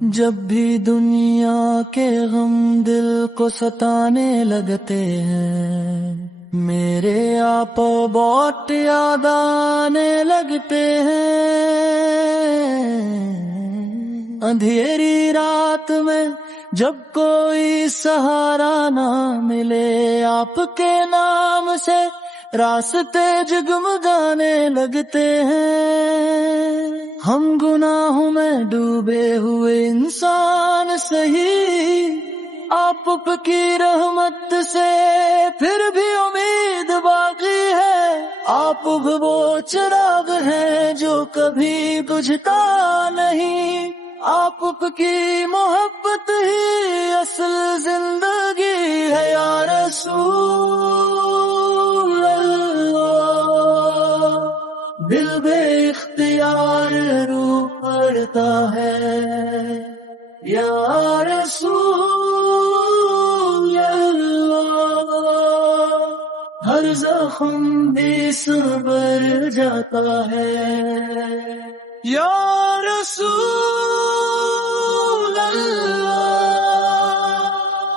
جب بھی دنیا کے غم دل کو ستانے لگتے ہیں، میرے آپ بہت یاد آنے لگتے ہیں۔ اندھیری رات میں جب کوئی سہارا نہ ملے، آپ کے نام سے راستے جگمگانے لگتے ہیں۔ ہم گناہوں میں ڈوبے ہوئے انسان سہی، آپ کی رحمت سے پھر بھی امید باقی ہے۔ آپ وہ چراغ ہیں جو کبھی بجھتا نہیں، آپ کی محبت ہی اصل زندگی ہے یا رسول اللہ۔ دل بے اختیار روح پڑتا ہے یا رسول اللہ۔ ہر زخم بھی سنور جاتا ہے یا رسول اللہ۔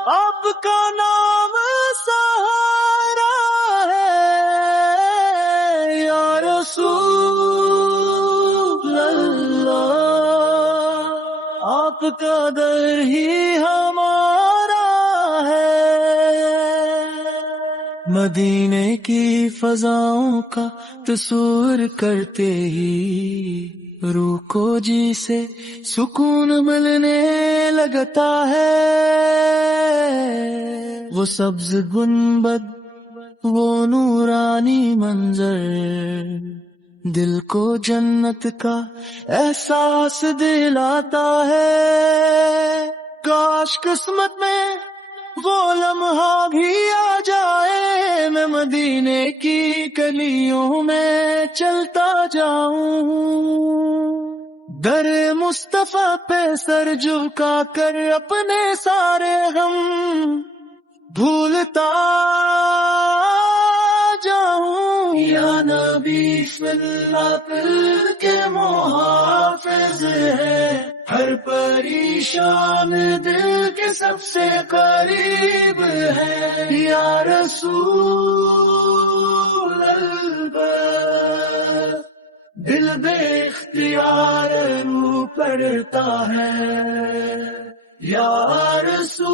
آپ کا نام سہارا ہے یا رسول اللہ۔ آپ کا در ہی ہمارا ہے۔ مدینے کی فضاؤں کا تصور کرتے ہی روح کو جی سے سکون ملنے لگتا ہے۔ وہ سبز گنبد، وہ نورانی منظر دل کو جنت کا احساس دلاتا ہے۔ کاش قسمت میں وہ لمحہ بھی آ جائے، میں مدینے کی گلیوں میں چلتا جاؤں، در مصطفیٰ پہ سر جھکا کر اپنے سارے غم بھولتا جاؤں۔ یا نبی فی اللہ دل کے محافظ ہے، ہر پریشان دل کے سب سے قریب ہے یا رسول اللہ۔ دل بے اختیار روح پڑتا ہے یا رسول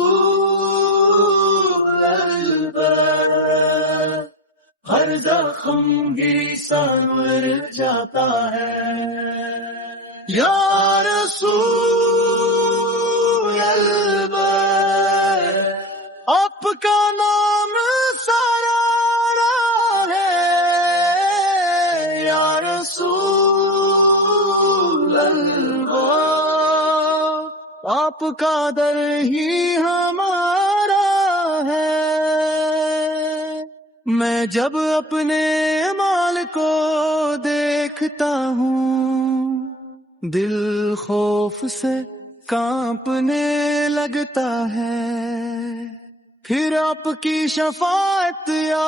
اللہ۔ ہر زخم بھی سنور جاتا ہے یا رسول اللہ۔ آپ کا نام سرارا ہے یا رسول اللہ۔ آپ کا در ہی ہمارا ہے۔ میں جب اپنے مال کو دیکھتا ہوں، دل خوف سے کانپنے لگتا ہے، پھر آپ کی شفاعت آ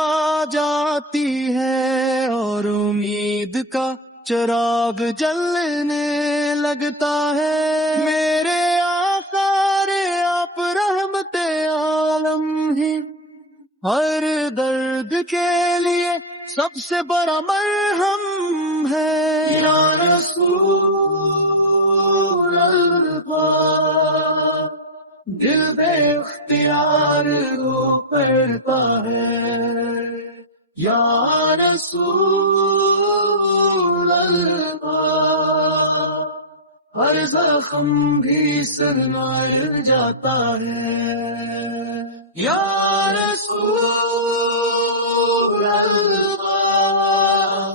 جاتی ہے اور امید کا چراغ جلنے لگتا ہے۔ میرے آثار آپ رحمت عالم ہی، ہر درد کے لیے سب سے بڑا مرہم ہے یا رسول اللہ۔ دل بے اختیار روح پڑتا ہے یا رسول اللہ۔ ہر زخم بھی سنور جاتا ہے یا رسول اللہ۔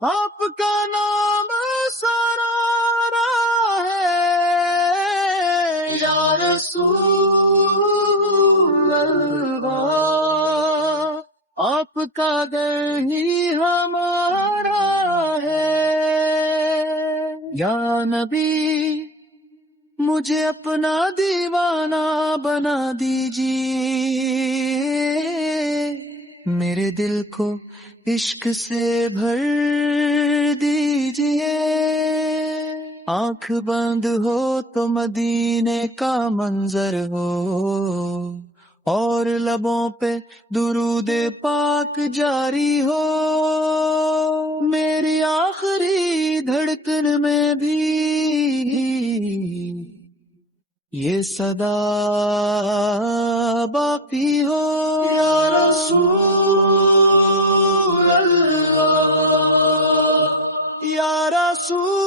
آپ کا نام سرارا ہے یا رسول اللہ۔ آپ کا در ہی ہمارا ہے یا نبی مجھے اپنا دیوانہ بنا دیجیے، میرے دل کو عشق سے بھر دیجیے، آنکھ بند ہو تو مدینے کا منظر ہو، اور لبوں پہ درود پاک جاری ہو، میری آخری دھڑکن میں بھی یہ صدا باقی ہو۔ یا رسول اللہ، یا رسول